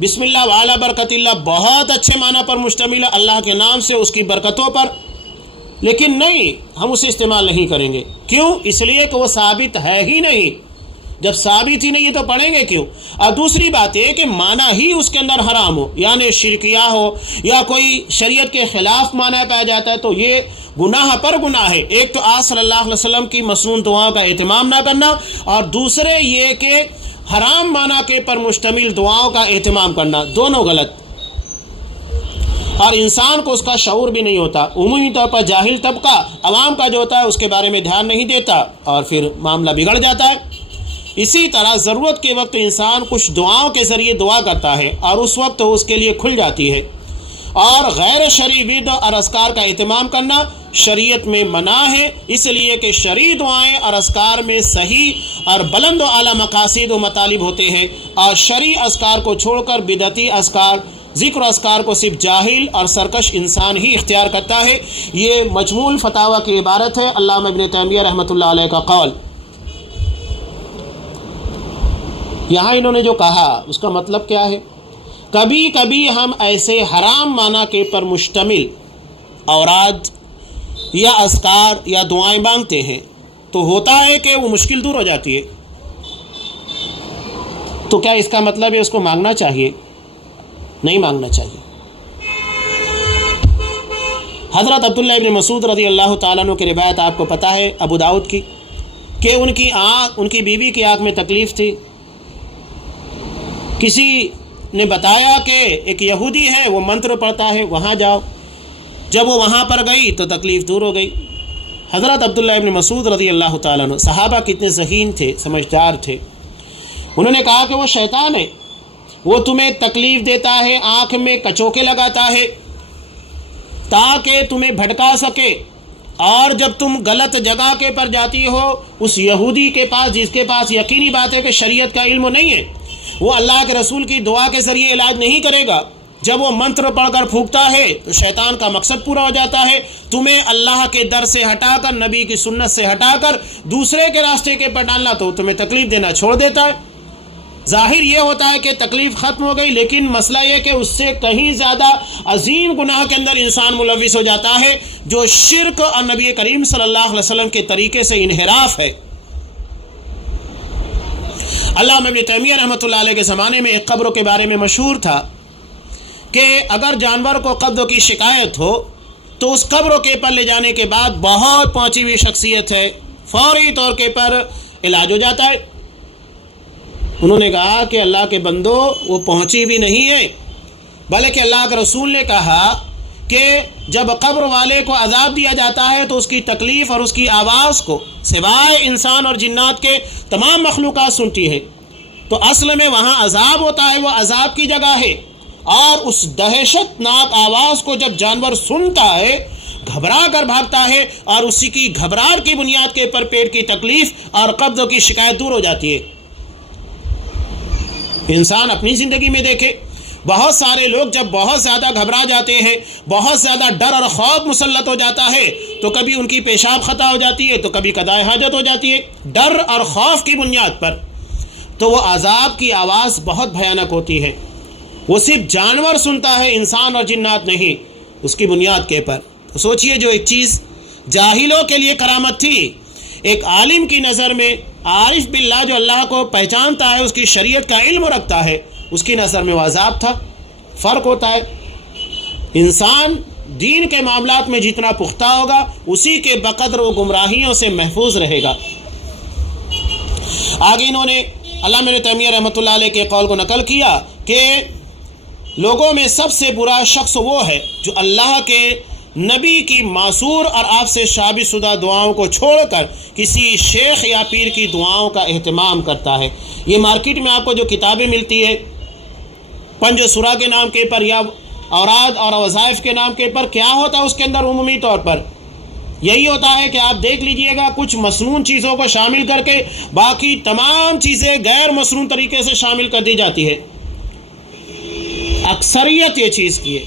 بسم اللہ وعلی برکت اللہ، بہت اچھے معنی پر مشتمل ہے، اللہ کے نام سے، اس کی برکتوں پر، لیکن نہیں، ہم اسے استعمال نہیں کریں گے۔ کیوں؟ اس لیے کہ وہ ثابت ہے ہی نہیں۔ جب ثابت ہی نہیں ہے تو پڑھیں گے کیوں؟ اور دوسری بات یہ کہ معنی ہی اس کے اندر حرام ہو، یعنی شرکیہ ہو یا کوئی شریعت کے خلاف معنی پایا جاتا ہے، تو یہ گناہ پر گناہ ہے۔ ایک تو آپ صلی اللہ علیہ وسلم کی مسنون دعاؤں کا اہتمام نہ کرنا، اور دوسرے یہ کہ حرام معنی کے پر مشتمل دعاؤں کا اہتمام کرنا، دونوں غلط، اور انسان کو اس کا شعور بھی نہیں ہوتا۔ عمومی طور پر جاہل طبقہ عوام کا جو ہوتا ہے اس کے بارے میں دھیان نہیں دیتا اور پھر معاملہ بگڑ جاتا ہے۔ اسی طرح ضرورت کے وقت انسان کچھ دعاؤں کے ذریعے دعا کرتا ہے اور اس وقت اس کے لیے کھل جاتی ہے، اور غیر شرعی ورد اور اذکار کا اہتمام کرنا شریعت میں منع ہے، اس لیے کہ شرعی دعائیں اور اذکار میں صحیح اور بلند و اعلیٰ مقاصد و مطالب ہوتے ہیں، اور شرعی اذکار کو چھوڑ کر بدعتی اذکار، ذکر و اذکار کو صرف جاہل اور سرکش انسان ہی اختیار کرتا ہے۔ یہ مجموع الفتاویٰ کی عبارت ہے، علامہ ابن تیمیہ رحمۃ اللہ علیہ کا قول۔ یہاں انہوں نے جو کہا اس کا مطلب کیا ہے کبھی کبھی ہم ایسے حرام معنی کے پر مشتمل اوراد یا اذکار یا دعائیں مانگتے ہیں تو ہوتا ہے کہ وہ مشکل دور ہو جاتی ہے. تو کیا اس کا مطلب ہے اس کو مانگنا چاہیے؟ نہیں مانگنا چاہیے. حضرت عبداللہ ابن مسعود رضی اللہ تعالیٰ عنہ کی روایت آپ کو پتہ ہے ابو داؤد کی، کہ ان کی بیوی کی آنکھ میں تکلیف تھی. کسی نے بتایا کہ ایک یہودی ہے وہ منتر پڑھتا ہے، وہاں جاؤ. جب وہ وہاں پر گئی تو تکلیف دور ہو گئی. حضرت عبداللہ ابن مسعود رضی اللہ تعالیٰ عنہ صحابہ کتنے ذہین تھے، سمجھدار تھے. انہوں نے کہا کہ وہ شیطان ہے، وہ تمہیں تکلیف دیتا ہے، آنکھ میں کچوکے لگاتا ہے تاکہ تمہیں بھٹکا سکے، اور جب تم غلط جگہ کے پر جاتی ہو اس یہودی کے پاس جس کے پاس یقینی بات ہے کہ شریعت کا علم نہیں ہے، وہ اللہ کے رسول کی دعا کے ذریعے علاج نہیں کرے گا. جب وہ منتر پڑھ کر پھونکتا ہے تو شیطان کا مقصد پورا ہو جاتا ہے، تمہیں اللہ کے در سے ہٹا کر، نبی کی سنت سے ہٹا کر دوسرے کے راستے کے پر ڈالنا، تو تمہیں تکلیف دینا چھوڑ دیتا ہے. ظاہر یہ ہوتا ہے کہ تکلیف ختم ہو گئی، لیکن مسئلہ یہ کہ اس سے کہیں زیادہ عظیم گناہ کے اندر انسان ملوث ہو جاتا ہے، جو شرک اور نبی کریم صلی اللہ علیہ وسلم کے طریقے سے انحراف ہے. علامہ ابن تیمیہ رحمۃ اللہ علیہ کے زمانے میں ایک قبر کے بارے میں مشہور تھا کہ اگر جانور کو قبض کی شکایت ہو تو اس قبر کے پر لے جانے کے بعد بہت پہنچی ہوئی شخصیت ہے، فوری طور کے پر علاج ہو جاتا ہے. انہوں نے کہا کہ اللہ کے بندو وہ پہنچی بھی نہیں ہے، بلکہ اللہ کے رسول نے کہا کہ جب قبر والے کو عذاب دیا جاتا ہے تو اس کی تکلیف اور اس کی آواز کو سوائے انسان اور جنات کے تمام مخلوقات سنتی ہے. تو اصل میں وہاں عذاب ہوتا ہے، وہ عذاب کی جگہ ہے، اور اس دہشت ناک آواز کو جب جانور سنتا ہے گھبرا کر بھاگتا ہے، اور اسی کی گھبراہٹ کی بنیاد کے پر پیٹ کی تکلیف اور قبض کی شکایت دور ہو جاتی ہے. انسان اپنی زندگی میں دیکھے، بہت سارے لوگ جب بہت زیادہ گھبرا جاتے ہیں، بہت زیادہ ڈر اور خوف مسلط ہو جاتا ہے، تو کبھی ان کی پیشاب خطا ہو جاتی ہے تو کبھی قضائے حاجت ہو جاتی ہے، ڈر اور خوف کی بنیاد پر. تو وہ عذاب کی آواز بہت بھیانک ہوتی ہے، وہ صرف جانور سنتا ہے، انسان اور جنات نہیں، اس کی بنیاد کے پر. تو سوچئے جو ایک چیز جاہلوں کے لیے کرامت تھی، ایک عالم کی نظر میں، عارف باللہ جو اللہ کو پہچانتا ہے، اس کی شریعت کا علم رکھتا ہے، اس کی نظر میں وہ عذاب تھا. فرق ہوتا ہے. انسان دین کے معاملات میں جتنا پختہ ہوگا اسی کے بقدر وہ گمراہیوں سے محفوظ رہے گا. آگے انہوں نے علامہ ابن تیمیہ رحمۃ اللہ علیہ کے قول کو نقل کیا کہ لوگوں میں سب سے برا شخص وہ ہے جو اللہ کے نبی کی معصور اور آپ سے ثابت شدہ دعاؤں کو چھوڑ کر کسی شیخ یا پیر کی دعاؤں کا اہتمام کرتا ہے. یہ مارکیٹ میں آپ کو جو کتابیں ملتی ہے پنج سورہ کے نام کے پر یا اوراد اور وظائف کے نام کے پر، کیا ہوتا ہے اس کے اندر عمومی طور پر یہی ہوتا ہے کہ آپ دیکھ لیجئے گا کچھ مسنون چیزوں کو شامل کر کے باقی تمام چیزیں غیر مسنون طریقے سے شامل کر دی جاتی ہے. اکثریت یہ چیز کی ہے.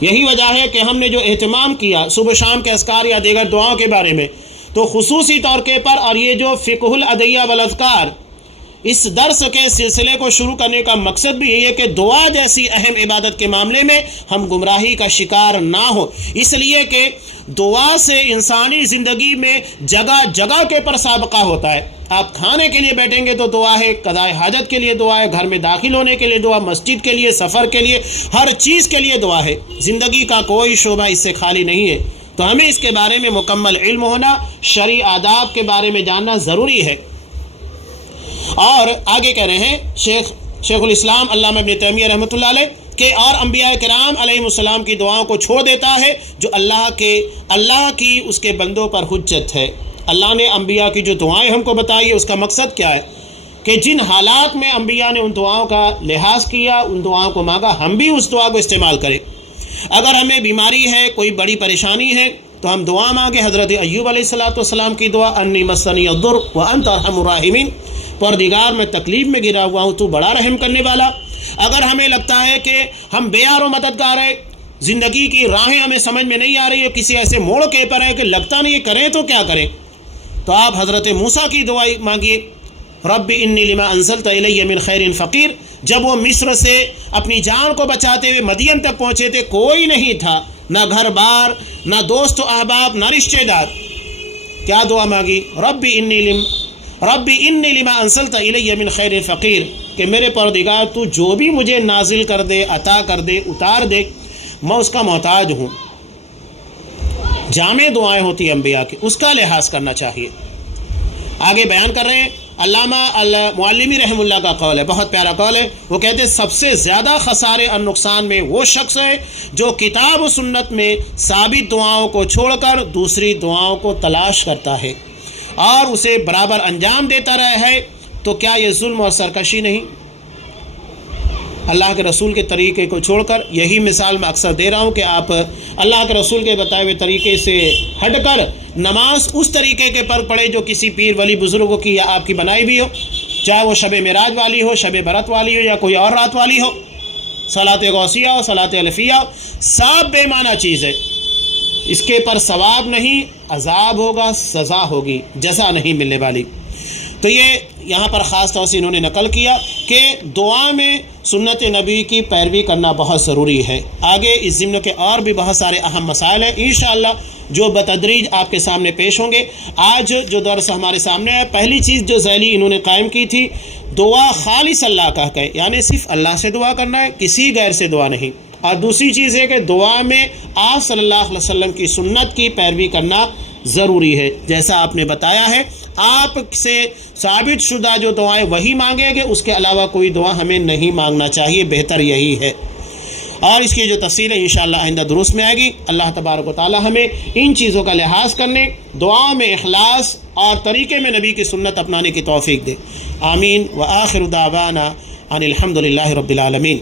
یہی وجہ ہے کہ ہم نے جو اہتمام کیا صبح شام کے اذکار یا دیگر دعاؤں کے بارے میں، تو خصوصی طور کے پر، اور یہ جو فقہ الادعیہ والاذکار اس درس کے سلسلے کو شروع کرنے کا مقصد بھی یہی ہے کہ دعا جیسی اہم عبادت کے معاملے میں ہم گمراہی کا شکار نہ ہو، اس لیے کہ دعا سے انسانی زندگی میں جگہ جگہ کے پر سابقہ ہوتا ہے. آپ کھانے کے لیے بیٹھیں گے تو دعا ہے، قضاء حاجت کے لیے دعا ہے، گھر میں داخل ہونے کے لیے دعا، مسجد کے لیے، سفر کے لیے، ہر چیز کے لیے دعا ہے. زندگی کا کوئی شعبہ اس سے خالی نہیں ہے. تو ہمیں اس کے بارے میں مکمل علم ہونا، شرعی آداب کے بارے میں جاننا ضروری ہے. اور آگے کہہ رہے ہیں شیخ الاسلام علامہ ابن تیمیہ رحمۃ اللہ علیہ کہ اور انبیاء کرام علیہ السلام کی دعاؤں کو چھوڑ دیتا ہے جو اللہ کی اس کے بندوں پر حجت ہے. اللہ نے انبیاء کی جو دعائیں ہم کو بتائی ہے اس کا مقصد کیا ہے کہ جن حالات میں انبیاء نے ان دعاؤں کا لحاظ کیا، ان دعاؤں کو مانگا، ہم بھی اس دعا کو استعمال کریں. اگر ہمیں بیماری ہے، کوئی بڑی پریشانی ہے، تو ہم دعا مانگے حضرت ایوب علیہ السلام کی دعا، انی مسنی الضر وانت ارحم الراحمین، پروردگار میں تکلیف میں گرا ہوا ہوں، تو بڑا رحم کرنے والا. اگر ہمیں لگتا ہے کہ ہم بے یار و مددگار ہیں، زندگی کی راہیں ہمیں سمجھ میں نہیں آ رہی ہے، کسی ایسے موڑ کے پر ہے کہ لگتا نہیں کریں تو کیا کریں، تو آپ حضرت موسیٰ کی دعا مانگیے. رب انی لما انزلت الی من خیر فقیر، جب وہ مصر سے اپنی جان کو بچاتے ہوئے مدین تک پہنچے تھے، کوئی نہیں تھا، نہ گھر بار، نہ دوست و احباب، نہ رشتہ دار. کیا دعا مانگی؟ رب انی لما انزلت الی من خیر فقیر، کہ میرے پروردگار تو جو بھی مجھے نازل کر دے، عطا کر دے، اتار دے، میں اس کا محتاج ہوں. جامع دعائیں ہوتی ہیں انبیاء کی، اس کا لحاظ کرنا چاہیے. آگے بیان کر رہے ہیں علامہ المعلمی رحم اللہ کا قول ہے، بہت پیارا قول ہے. وہ کہتے ہیں سب سے زیادہ خسارے اور نقصان میں وہ شخص ہے جو کتاب و سنت میں ثابت دعاؤں کو چھوڑ کر دوسری دعاؤں کو تلاش کرتا ہے اور اسے برابر انجام دیتا رہا ہے. تو کیا یہ ظلم اور سرکشی نہیں؟ اللہ کے رسول کے طریقے کو چھوڑ کر، یہی مثال میں اکثر دے رہا ہوں کہ آپ اللہ کے رسول کے بتائے ہوئے طریقے سے ہٹ کر نماز اس طریقے کے پر پڑھے جو کسی پیر ولی بزرگوں کی یا آپ کی بنائی بھی ہو، چاہے وہ شب معراج والی ہو، شب برات والی ہو، یا کوئی اور رات والی ہو، صلاۃ غوثیہ ہو، صلاۃ الفیہ ہو، سب بے معنی چیز ہے. اس کے پر ثواب نہیں، عذاب ہوگا، سزا ہوگی، جزا نہیں ملنے والی. تو یہ یہاں پر خاص طور سے انہوں نے نقل کیا کہ دعا میں سنت نبی کی پیروی کرنا بہت ضروری ہے. آگے اس ضمن کے اور بھی بہت سارے اہم مسائل ہیں انشاءاللہ جو بتدریج آپ کے سامنے پیش ہوں گے. آج جو درس ہمارے سامنے ہے، پہلی چیز جو ذیلی انہوں نے قائم کی تھی، دعا خالص اللہ کا ہے، یعنی صرف اللہ سے دعا کرنا ہے، کسی غیر سے دعا نہیں. اور دوسری چیز ہے کہ دعا میں آپ صلی اللہ علیہ وسلم کی سنت کی پیروی کرنا ضروری ہے. جیسا آپ نے بتایا ہے، آپ سے ثابت شدہ جو دعائیں وہی مانگیں گے، اس کے علاوہ کوئی دعا ہمیں نہیں مانگنا چاہیے، بہتر یہی ہے. اور اس کی جو تفصیل ہے انشاءاللہ آئندہ دروس میں آئے گی. اللہ تبارک و تعالی ہمیں ان چیزوں کا لحاظ کرنے، دعا میں اخلاص اور طریقے میں نبی کی سنت اپنانے کی توفیق دے. آمین. وآخر دعوانا ان الحمد للہ رب العالمین.